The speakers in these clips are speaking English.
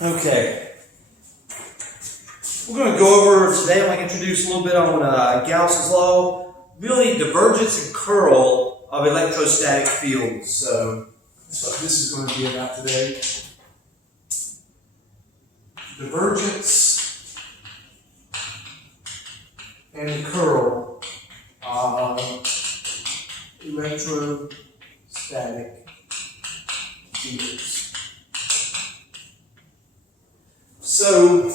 Okay. We're going to go over today, I'm going to introduce a little bit on Gauss's law, really divergence and curl of electrostatic fields. So that's what this is going to be about today. Divergence and curl of electrostatic fields. So,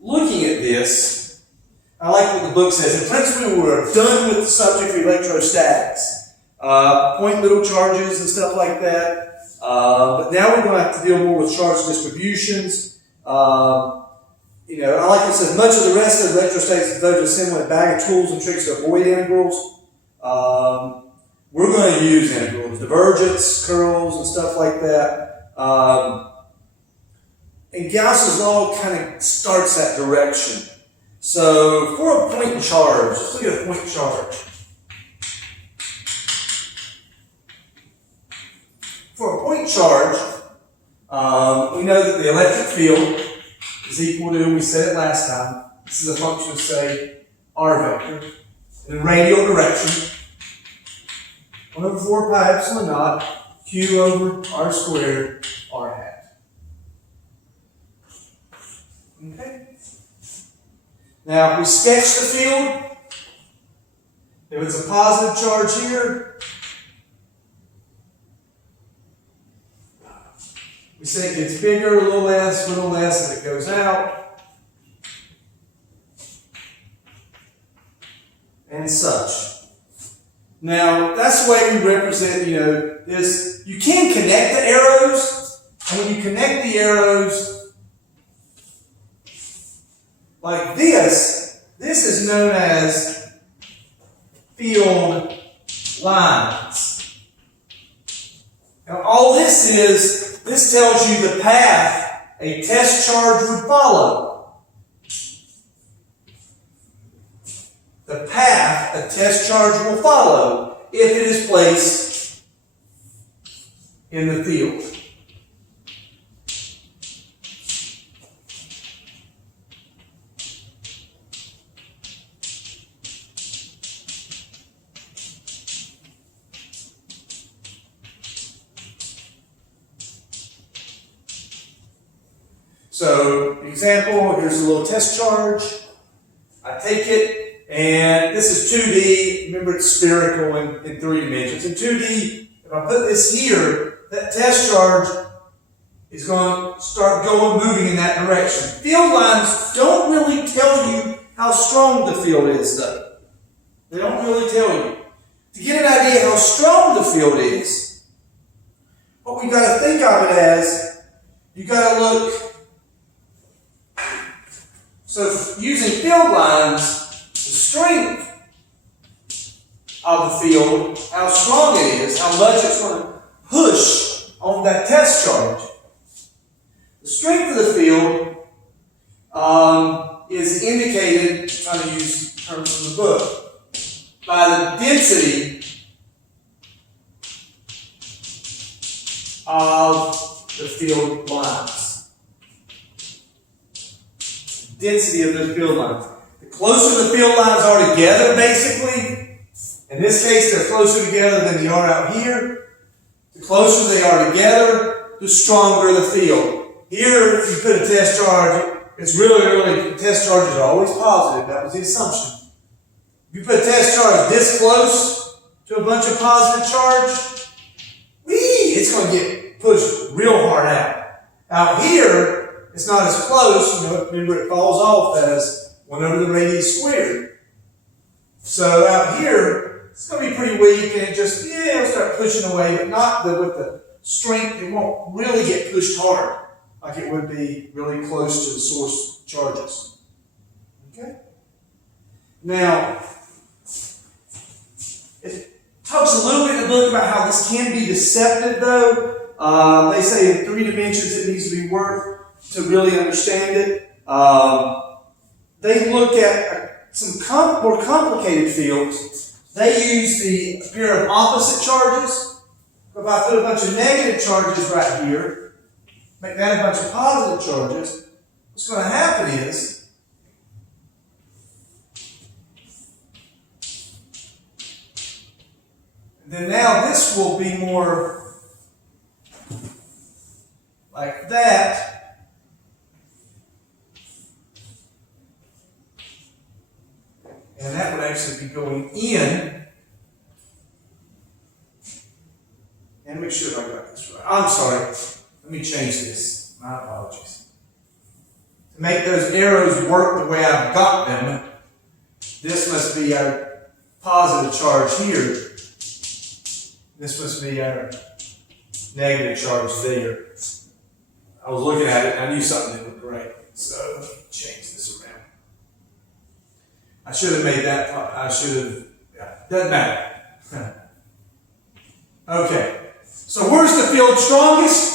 looking at this, I like what the book says. In principle, we're done with the subject of electrostatics. Point little charges and stuff like that. But now we're going to have to deal more with charge distributions. I like it says, much of the rest of electrostatics is devoted to assembling a bag of tools and tricks to avoid integrals. We're going to use integrals, divergence, curls, and stuff like that. And Gauss's law kind of starts that direction. So for a point charge, let's look at a point charge. For a point charge, we know that the electric field is equal to, we said it last time, this is a function of, say, r vector, in radial direction, 1 over 4 pi epsilon naught, q over r squared, r hat. Okay. Now, if we sketch the field, if it's a positive charge here, we say it gets bigger, a little less as it goes out, and such. Now, that's the way we represent, this. You can connect the arrows, and when you connect the arrows, like this is known as field lines. Now all this tells you the path a test charge would follow. The path a test charge will follow if it is placed in the field. So, example, here's a little test charge. I take it, and this is 2D. Remember, it's spherical in 3 dimensions. In 2D, if I put this here, that test charge is going to start moving in that direction. Field lines don't really tell you how strong the field is, though. They don't really tell you. To get an idea how strong the field is, what we've got to think of it as, you've got to look. So using field lines, the strength of the field, how strong it is, how much it's going to push on that test charge. The strength of the field is indicated, I'm trying to use terms from the book, by the density of the field lines. Density of the field lines. The closer the field lines are together, basically, in this case, they're closer together than they are out here. The closer they are together, the stronger the field. Here, if you put a test charge, it's really, test charges are always positive. That was the assumption. If you put a test charge this close to a bunch of positive charge, it's going to get pushed real hard out. Out here, it's not as close, remember it falls off as 1 over the radius squared. So out here, it's going to be pretty weak and it just, it'll start pushing away, but not with the strength. It won't really get pushed hard like it would be really close to the source charges. Okay? Now, it talks a little bit in the book about how this can be deceptive though. They say in 3 dimensions it needs to be worked to really understand it. They look at some more complicated fields. They use the pair of opposite charges. If I put a bunch of negative charges right here, make that a bunch of positive charges, what's going to happen is then now this will be more like that. And that would actually be going in. And make sure I got this right. I'm sorry. Let me change this. My apologies. To make those arrows work the way I've got them, this must be our positive charge here. This must be our negative charge there. I was looking at it and I knew something didn't look right. So let me change this around. I should have made that, doesn't matter. Okay. So where's the field strongest?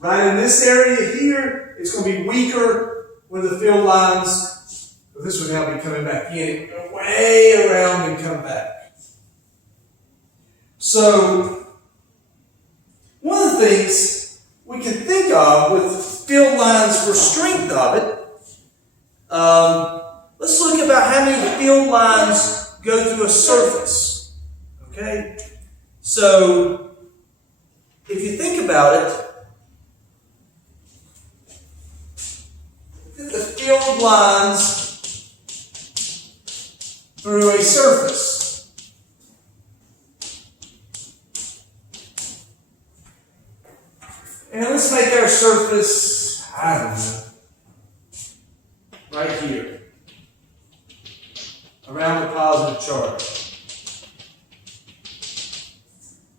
Right in this area here. It's going to be weaker when the field lines, well, this would now be coming back in. It would go way around and come back. So one of the things we can think of with field lines for strength of it, let's look about how many field lines go through a surface. Okay? So if you think about it, the field lines through a surface. And let's make our surface, I don't know, right here, around the positive charge.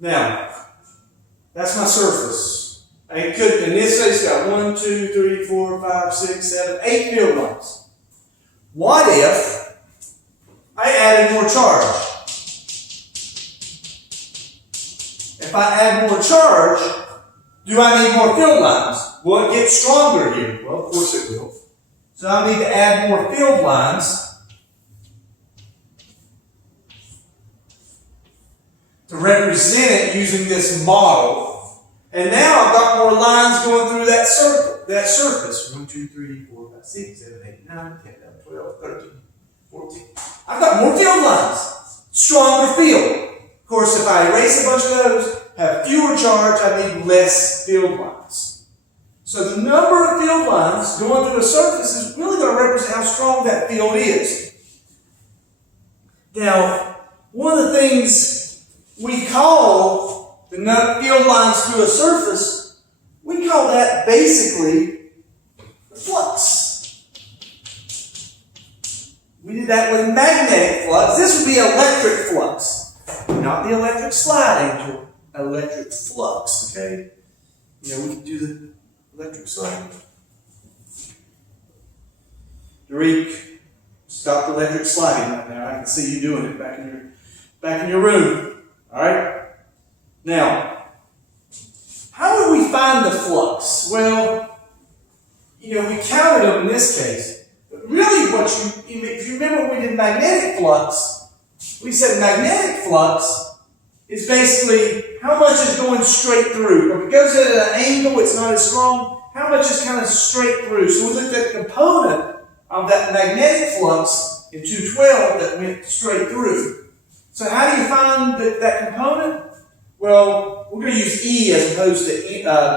Now, that's my surface. It could, in this case, got 1, 2, 3, 4, 5, 6, 7, 8 field lines. What if I added more charge? If I add more charge, do I need more field lines? Will it get stronger here? Well, of course it will. So I need to add more field lines to represent it using this model. And now I've got more lines going through that surface. 1, 2, 3, 4, 5, 6, 7, 8, 9, 10, 11, 12, 13, 14. I've got more field lines. Stronger field. Of course, if I erase a bunch of those, have fewer charge, I need less field lines. So the number of field lines going through a surface is really going to represent how strong that field is. Now, one of the things we call the field lines through a surface, we call that basically flux. We did that with magnetic flux. This would be electric flux, not the electric sliding, electric flux, okay? You know, we can do the electric sliding. Derek, stop the electric sliding right now. I can see you doing it back in your room. All right? Now, how would we find the flux? Well, you know, we counted them in this case. But really if you remember when we did magnetic flux, we said magnetic flux is basically how much is going straight through. If it goes at an angle, it's not as strong. How much is kind of straight through? So we looked at the component of that magnetic flux in 212 that went straight through. So how do you find that component? Well, we're going to use E as opposed to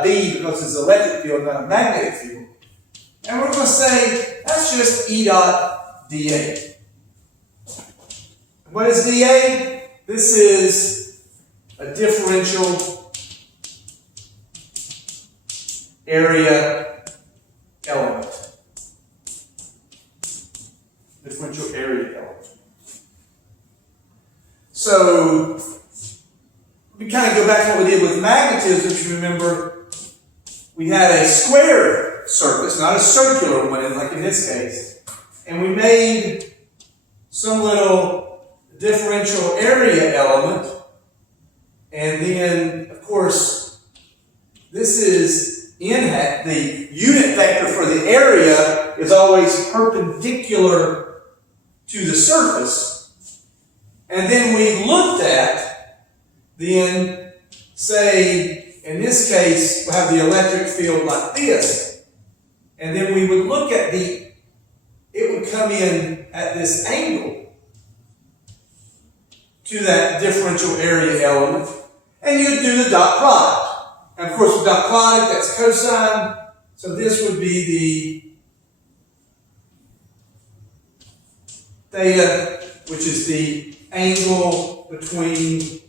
B because it's an electric field, not a magnetic field. And we're going to say that's just E dot dA. What is dA? This is a differential area element. Differential area element. So, we kind of go back to what we did with magnetism. If you remember, we had a square surface, not a circular one, like in this case. And we made some little differential area element. And then, of course, this is the unit vector for the area is always perpendicular to the surface. And then we looked at, say, in this case, we'll have the electric field like this. And then we would look at it would come in at this angle to that differential area element. And you'd do the dot product. And of course, with dot product, that's cosine. So this would be the theta, which is the angle between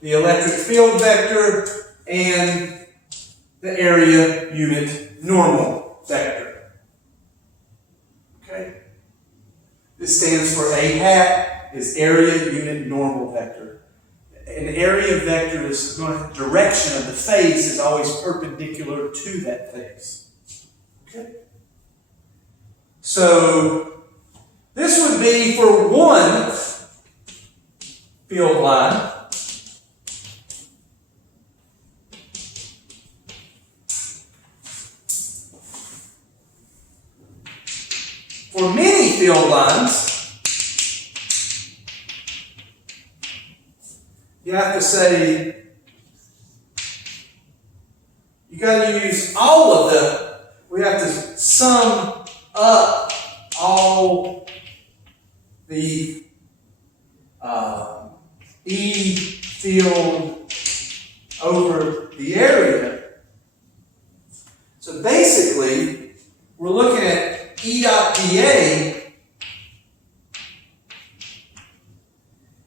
the electric field vector and the area unit normal vector. Okay? This stands for A hat, is area unit normal vector. An area vector is the direction of the face is always perpendicular to that face. Okay? So this would be for one field line. For many field lines, you have to say, you got to use all of we have to sum up all the E field over the area. So basically, we're looking at E dot dA,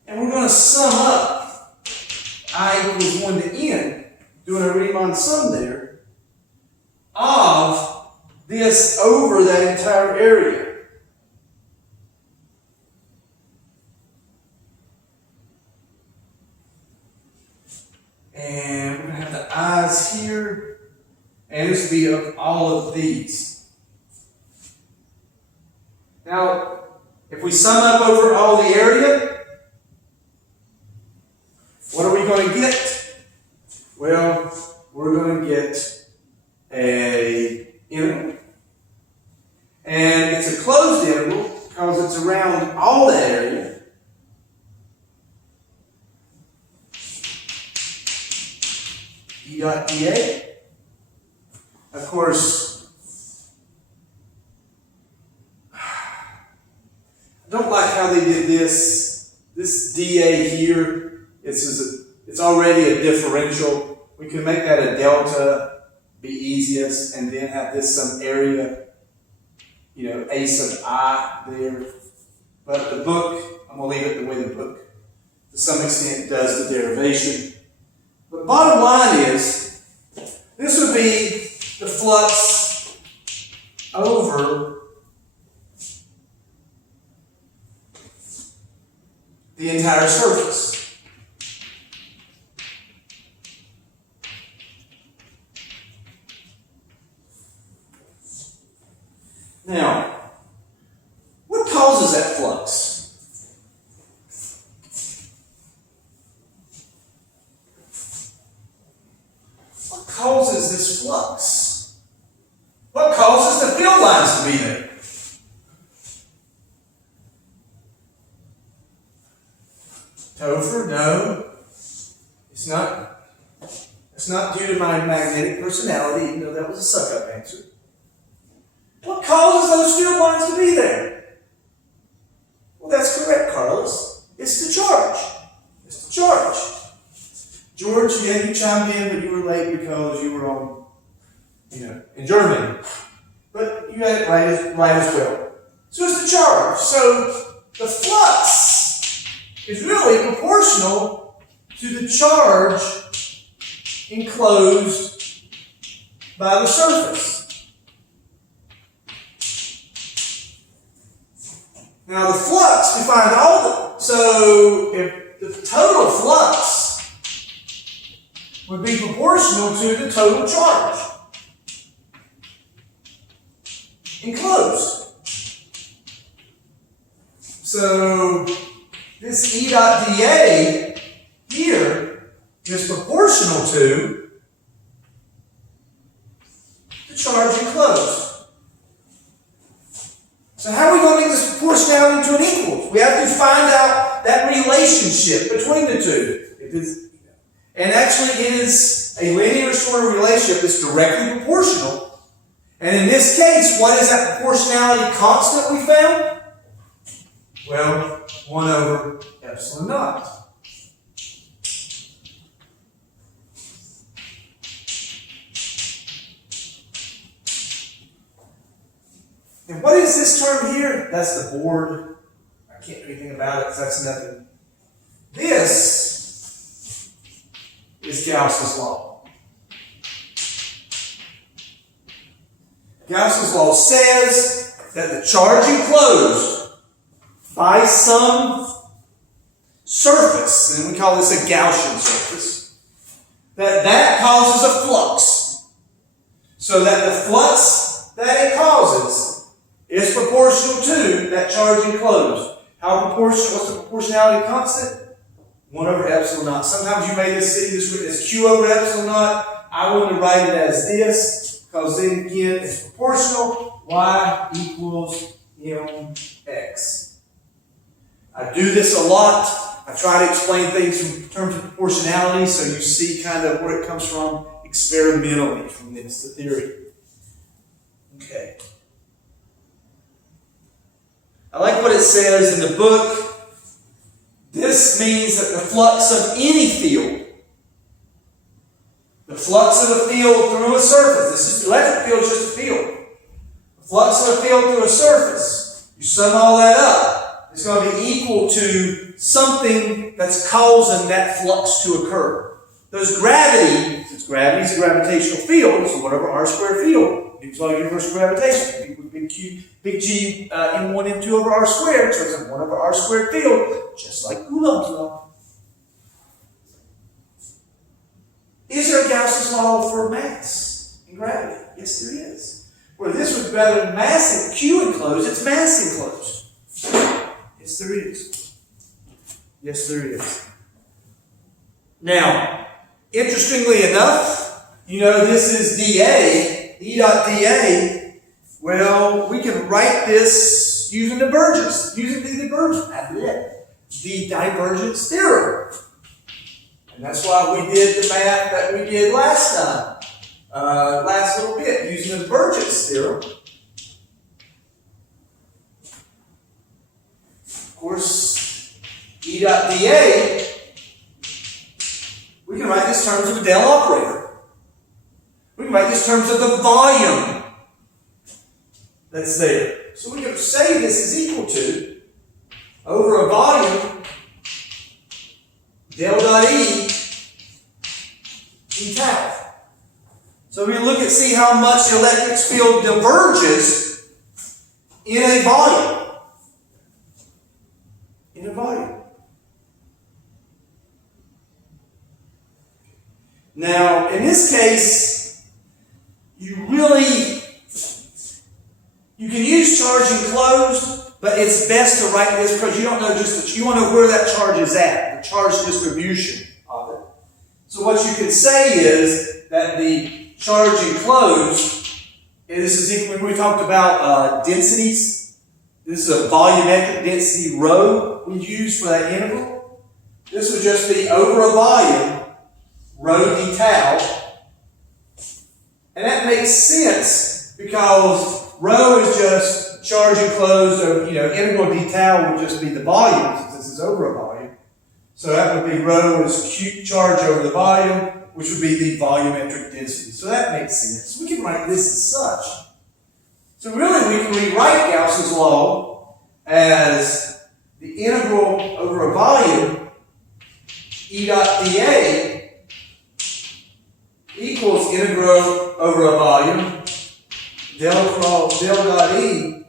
and we're going to sum up I equals 1 to n, doing a Riemann sum there, of this over that entire area. And we're going to have the i's here, and this will be of all of these. Now, if we sum up over all the area, what are we going to get? Well, we're going to get an interval. And it's a closed interval because it's around all that area. E dot dA. Of course, I don't like how they did this. This dA here. It's already a differential. We can make that a delta, be easiest, and then have this some area, a sub I there. But the book, I'm going to leave it the way the book, to some extent, does the derivation. But bottom line is, this would be the flux over the entire surface. Now, what causes that flux? What causes this flux? What causes the field lines to be there? Topher, no. It's not due to my magnetic personality, even though that was a suck-up answer. What causes those field lines to be there? Well, that's correct, Carlos. It's the charge. It's the charge. George, yeah, you chimed in, but you were late because you were in Germany. But you had it right as well. So it's the charge. So the flux is really proportional to the charge enclosed by the surface. Now the flux, we find so if the total flux would be proportional to the total charge enclosed. So this E dot dA here is proportional to the charge enclosed. So how are we going to make this proportionality to an equal? We have to find out that relationship between the two. And actually it is a linear sort of relationship that's directly proportional. And in this case, what is that proportionality constant we found? Well, 1 over epsilon naught. And what is this term here? That's the board. I can't do anything about it because that's nothing. This is Gauss's law. Gauss's law says that the charge enclosed by some surface, and we call this a Gaussian surface, that causes a flux. So that the flux that it causes is proportional to that charge enclosed. How proportional? What's the proportionality constant? 1 over epsilon naught. Sometimes you may see this written as Q over epsilon naught. I want to write it as this, because then again it's proportional. Y equals mx. I do this a lot. I try to explain things in terms of proportionality so you see kind of where it comes from experimentally from this, the theory. Okay. I like what it says in the book. This means that the flux of any field, the flux of a field through a surface, this is electric field is just a field. The flux of a field through a surface, you sum all that up, it's going to be equal to something that's causing that flux to occur. There's gravity, since gravity is a gravitational field, so whatever r squared field, it's all universal gravitation. Big G m1, m2 over r squared, so it's a 1 over r squared field, just like Coulomb's law. Is there a Gauss's law for mass and gravity? Yes, there is. Where this would be rather than mass and Q enclosed, it's mass enclosed. Yes, there is. Yes, there is. Now, interestingly enough, you know this is dA, E dot dA. Well, we can write this using divergence, the divergence theorem. And that's why we did the math that we did last time, last little bit, using the divergence theorem. Of course, E dot dA, we can write this in terms of a del operator. We can write this in terms of the volume that's there. So we can say this is equal to, over a volume, del dot E, d tau. So we look and see how much the electric field diverges in a volume. In a volume. Now, in this case, you can use charge enclosed, but it's best to write this because you don't know you want to know where that charge is at, the charge distribution of it. So what you can say is that the charge enclosed, and this is equal, when we talked about densities, this is a volumetric density rho we use for that integral. This would just be over a volume, rho d tau. And that makes sense because rho is just charge enclosed, or integral d tau would just be the volume, since this is over a volume. So that would be rho is Q charge over the volume, which would be the volumetric density. So that makes sense. We can write this as such. So really we can rewrite Gauss's law as the integral over a volume, E dot dA, equals integral over a volume, del dot E,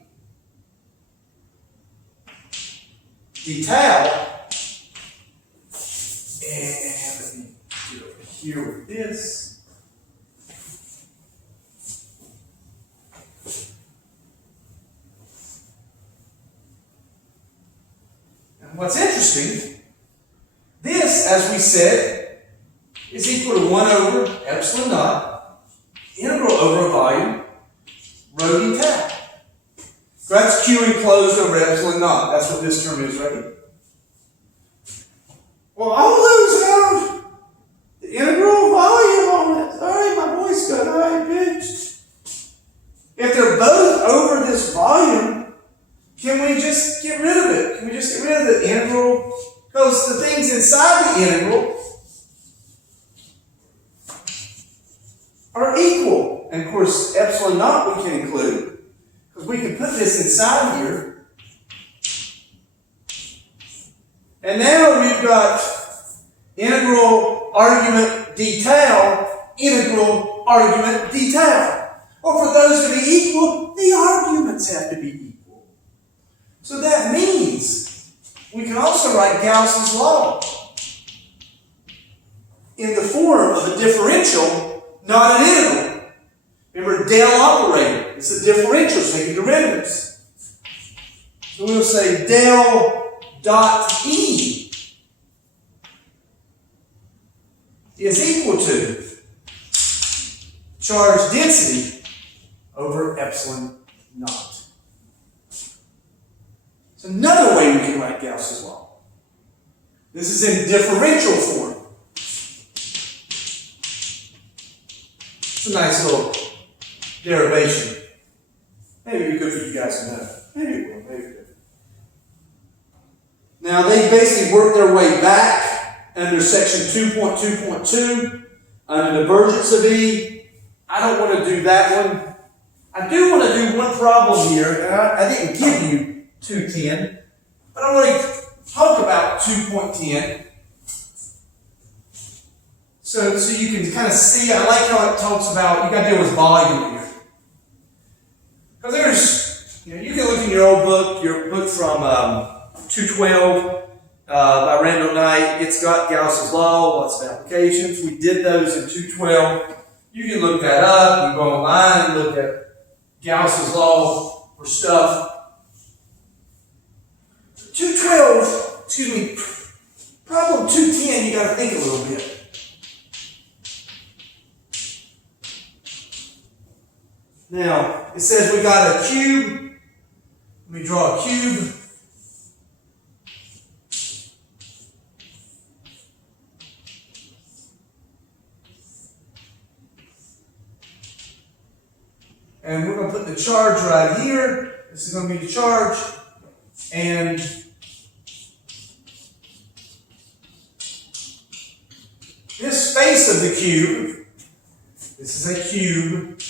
d tau. And let me get over here with this. And what's interesting, this, as we said, is equal to 1 over epsilon naught, integral over a volume, rho d tau. That's Q enclosed over epsilon naught. That's what this term is, right? Well, all those have and of course epsilon naught we can include, because we can put this inside here. And now we've got integral argument d tau, integral argument d tau. Well, for those to be equal, the arguments have to be equal. So that means we can also write Gauss's law in the form of a differential, not an integral. Remember, del operator. It's a differential, so taking derivatives. So we'll say del dot E is equal to charge density over epsilon naught. It's another way we can write Gauss's law. This is in differential form. It's a nice little derivation. Maybe it'd be good for you guys to know. Maybe it will, maybe it will. Now they basically work their way back under section 2.2.2 under divergence of E. I don't want to do that one. I do want to do one problem here, and I didn't give you 2.10, but I want to talk about 2.10. So you can kind of see, I like how it talks about, you got to deal with volume here. Because there's, you can look in your book from 212 by Randall Knight. It's got Gauss's law, lots of applications. We did those in 212. You can look that up. You go online and look at Gauss's law for stuff. 212, problem 210, you got to think a little bit. Now, it says we got a cube. Let me draw a cube. And we're going to put the charge right here. This is going to be the charge. And this face of the cube, this is a cube.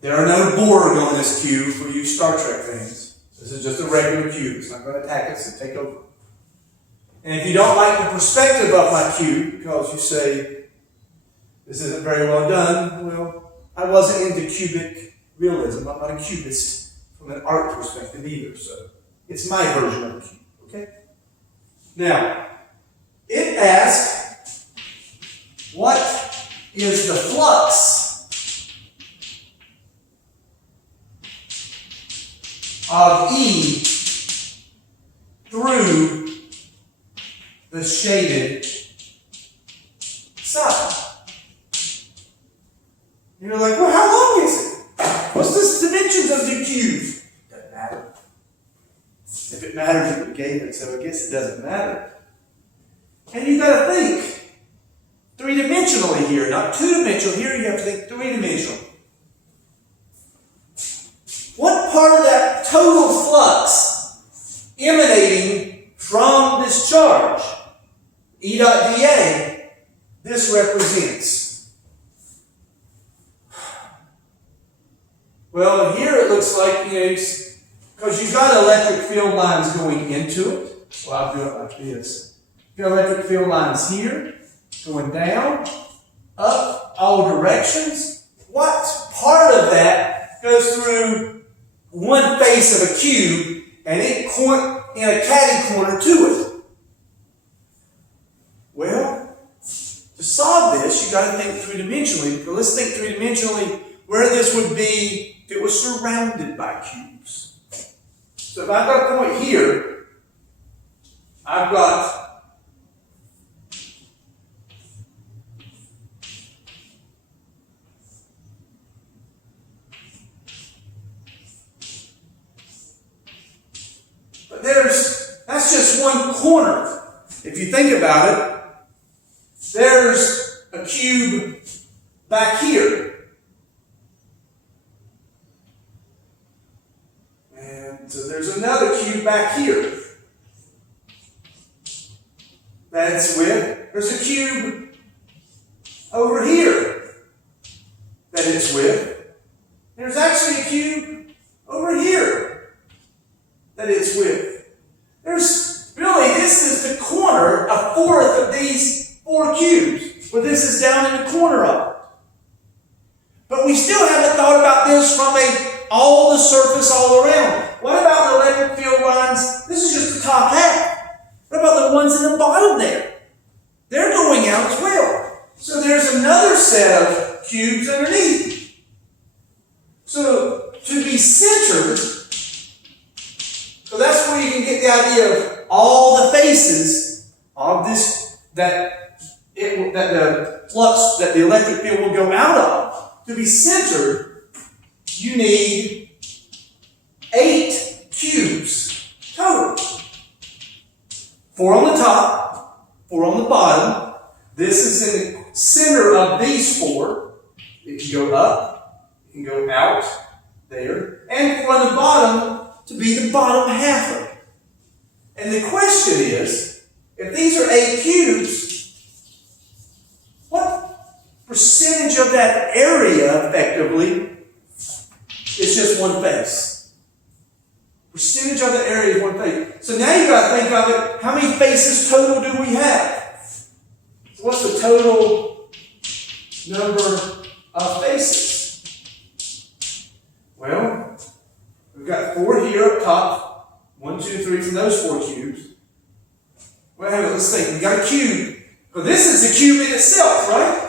There are no Borg on this cube for you Star Trek fans. This is just a regular cube. It's not going to attack us and take over. And if you don't like the perspective of my cube, because you say, this isn't very well done, well, I wasn't into cubic realism. I'm not a cubist from an art perspective either, so it's my version of a cube, okay? Now, it asks, what is the flux of E through the shaded side? And you're like, well, how long is it? What's the dimensions of the cube? Doesn't matter. If it matters, it would gave it, so I guess it doesn't matter. And you got to think three-dimensionally here, not two-dimensional. Here you have to think three-dimensional. What part of that total flux emanating from this charge, E dot dA, this represents? Well, here it looks like, because you've got electric field lines going into it. Well, I'll do it like this. You've got electric field lines here, going down, up, all directions. What part of that goes through one face of a cube and it in a catty corner to it? Well, to solve this, you got to think three-dimensionally. Because let's think three-dimensionally where this would be if it was surrounded by cubes. So if I've got a point here, I've got but that's just one corner. If you think about it, there's a cube back here. So there's another cube back here. There's a cube over here. where this is down in the corner of it. But we still haven't thought about this from all the surface all around. What about the electric field lines? This is just the top half. What about the ones in the bottom there? They're going out as well. So there's another set of cubes underneath. So to be centered, so that's where you can get the idea of all the faces of this, that the flux, that the electric field will go out of. To be centered, you need 8 cubes total. 4 on the top, 4 on the bottom. This is in the center of these 4. It can go up, it can go out there, and 4 on the bottom to be the bottom half of it. And the question is, if these are 8 cubes, what percentage of that area, effectively, is just one face? Percentage of the area is one face. So now you've got to think of it, how many faces total do we have? So what's the total number of faces? Well, we've got 4 here up top. 1, 2, 3 from those 4 cubes. Well, let's think. We've got a cube. But this is the cube in itself, right?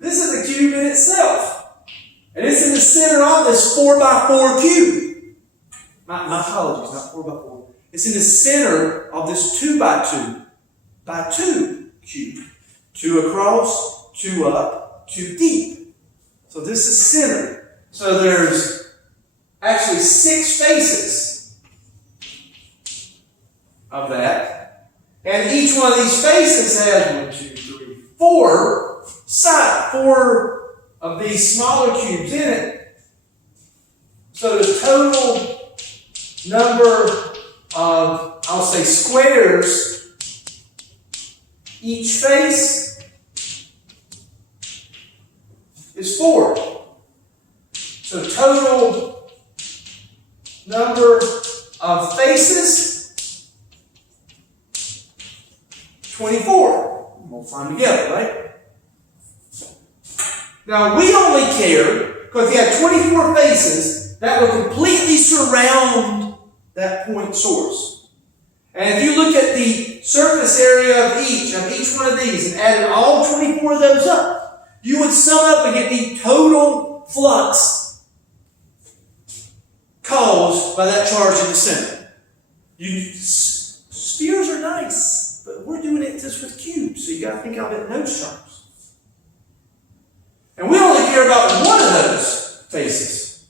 This is the cube in itself. And it's in the center of this 4 by 4 cube. My apologies, not 4 by 4. It's in the center of this 2 by 2 by 2 cube. 2 across, 2 up, 2 deep. So this is centered. So there's actually 6 faces of that. And each one of these faces has 1, 2, 3, 4 sides, 4 of these smaller cubes in it. So the total number of, I'll say, squares each face is 4. So total number of faces, 24. We'll find together, right? Now we only care, because if you have 24 faces, that will completely surround that point source. And if you look at the surface area of each one of these and added all 24 of those up, you would sum up and get the total flux caused by that charge in the center. Spheres are nice, but we're doing it just with cubes, so you got to think of it in those terms. And we only care about one of those faces.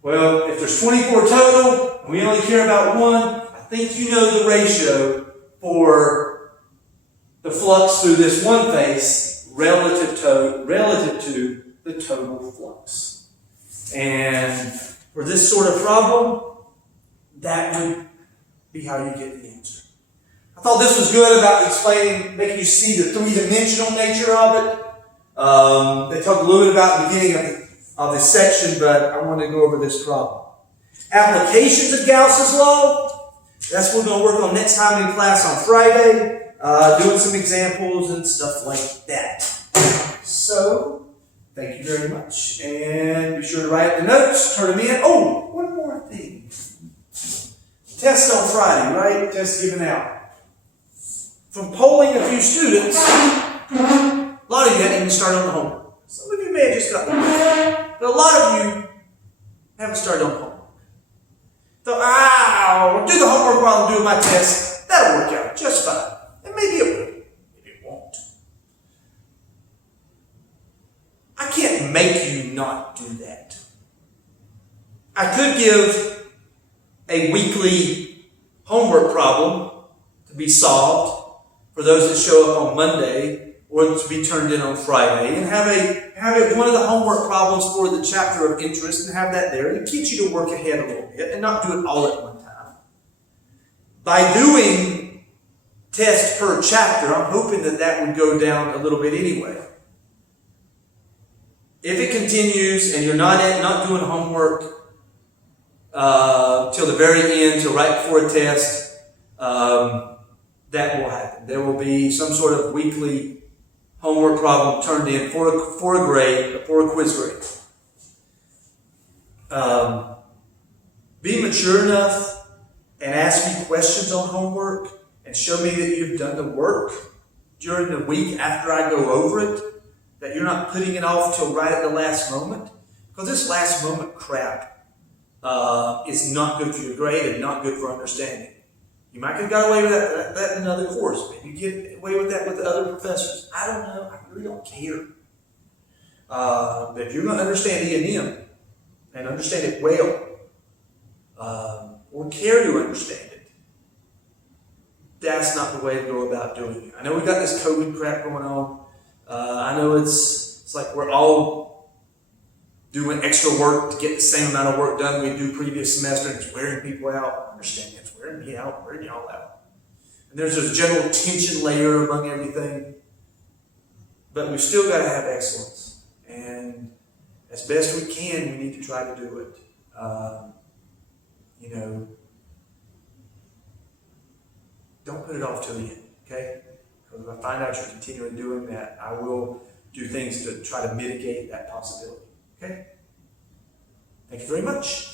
Well, if there's 24 total, and we only care about one, I think you know the ratio for the flux through this one face relative to the total flux. And for this sort of problem, that would be how you get the answer. I thought this was good about explaining, making you see the three-dimensional nature of it. They talked a little bit about the beginning of this section, but I want to go over this problem. Applications of Gauss's law. That's what we're going to work on next time in class on Friday. Doing some examples and stuff like that. So, thank you very much. And be sure to write the notes, turn them in. Oh, one more thing. Test on Friday, right? Test given out. From polling a few students, a lot of you haven't even started on the homework. Some of you may have just gotten it. But a lot of you haven't started on homework. So, I'll do the homework while I'm doing my test. That'll work out just fine. And maybe it will. Maybe it won't. I can't make you not do that. I could give a weekly homework problem to be solved for those that show up on Monday or to be turned in on Friday, and have it one of the homework problems for the chapter of interest and have that there and get you to work ahead a little bit and not do it all at one time. By doing tests per chapter, I'm hoping that would go down a little bit anyway. If it continues and you're not doing homework till the very end, till right before a test, that will happen. There will be some sort of weekly homework problem turned in for a grade, for a quiz grade. Be mature enough and ask me questions on homework and show me that you've done the work during the week after I go over it, that you're not putting it off till right at the last moment. Because this last moment crap is not good for your grade and not good for understanding. You might have got away with that in another course. Maybe you get away with that with the other professors. I don't know. I really don't care. But if you're going to understand E&M and understand it well, or care to understand it, that's not the way to go about doing it. I know we got this COVID crap going on. I know it's like we're all doing extra work to get the same amount of work done we do previous semester, and it's wearing people out. I understand it's wearing me out, wearing y'all out. And there's this general tension layer among everything. But we've still got to have excellence. And as best we can, we need to try to do it. Don't put it off till the end, okay? Because if I find out you're continuing doing that, I will do things to try to mitigate that possibility, okay? Thank you very much.